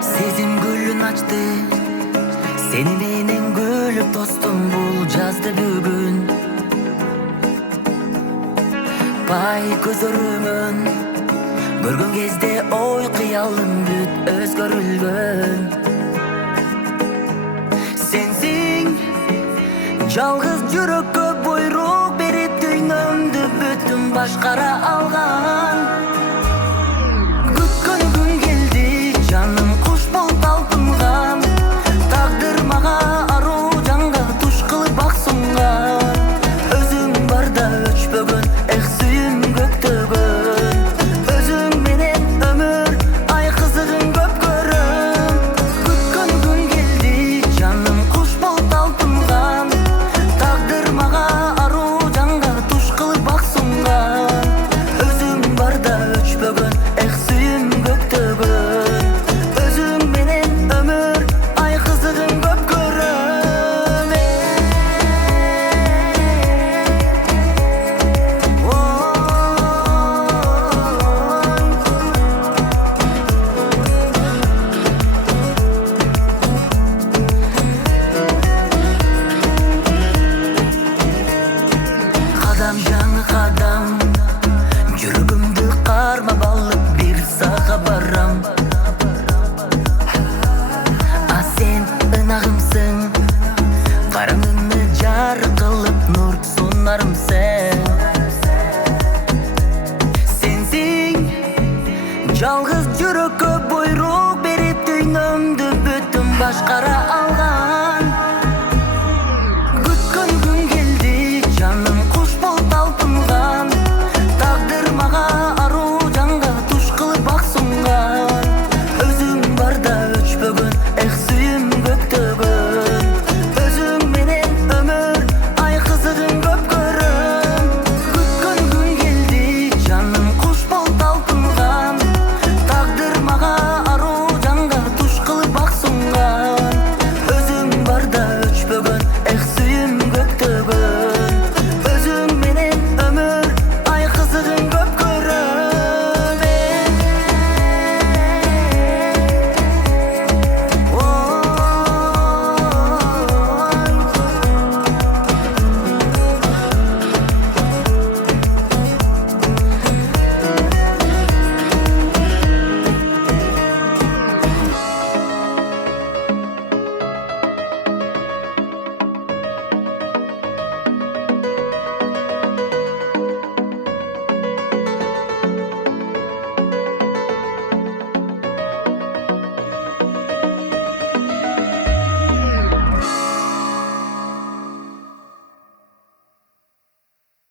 Сезим гүлүн ачты, сени менен күлүп тостум бул жазды бүгүн. Бай көзөрүңөн көргөн кезде ой кыялым бүт өзгөрүлгөн. Сенсиң жалгыз жүрөккө буйрук берип дүйнөмдү бүтүн башкара алган. Күткөн күн келди, жаным куш болуп талпынган. Тагдыр мага аруу жанга туш кылып бак сунган. Өзүң барда өчпөгөн, эх сүйүм көктөгөн. Өзүң менен өмүр ай кызыгын көп көрөм. Күткөн күн келди, жаным куш болуп талпынган. Тагдыр мага аруу жанга туш кылып бак сунган. Өзүң барда өчпөгөн, эх сүйүм көктөгөн. Өзүң менен өмүр ай кызыгын көп көрөм. Кадам жаңы кадам, жүрөгүмдү кармап алып бир сага барам. А сен ынагымсың, караңгыны жарык кылып нур сунарымсың. Сенсиң жалгыз жүрөккө буйрук берип дүйнөмдү бүтүн башкара алган.